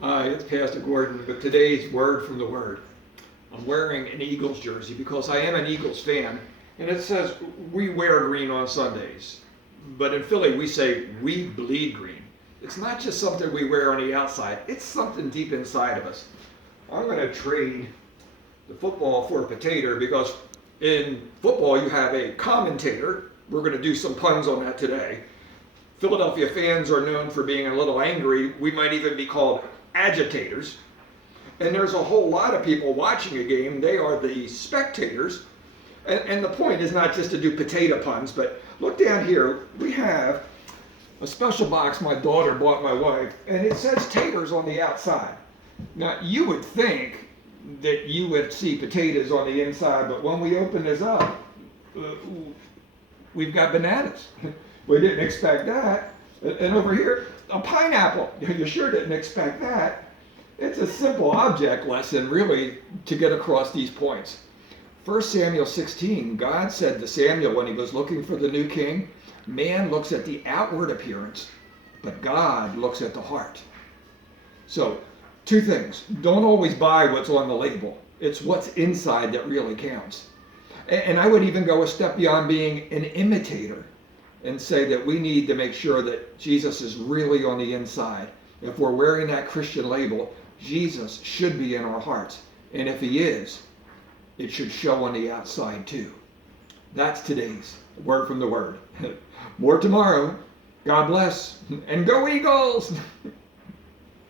Hi, it's Pastor Gordon with today's word from the Word. I'm wearing an Eagles jersey because I am an Eagles fan, and it says we wear green on Sundays. But in Philly, we say we bleed green. It's not just something we wear on the outside, it's something deep inside of us. I'm going to trade the football for a potato because in football you have a commentator. We're going to do some puns on that today. Philadelphia fans are known for being a little angry. We might even be called agitators. And there's a whole lot of people watching a game. They are the spectators. And the point is not just to do potato puns, but look down here. We have a special box my daughter bought my wife, and it says taters on the outside. Now, you would think that you would see potatoes on the inside, but when we open this up, uh, we've got bananas. We didn't expect that. And over here, a pineapple. You sure didn't expect that. It's a simple object lesson, really, to get across these points. 1 Samuel 16, God said to Samuel when he was looking for the new king, man looks at the outward appearance, but God looks at the heart. So, two things. Don't always buy what's on the label. It's what's inside that really counts. And I would even go a step beyond being an imitator and say that we need to make sure that Jesus is really on the inside. If we're wearing that Christian label, Jesus should be in our hearts. And if he is, it should show on the outside too. That's today's word from the Word. More tomorrow. God bless. And go Eagles!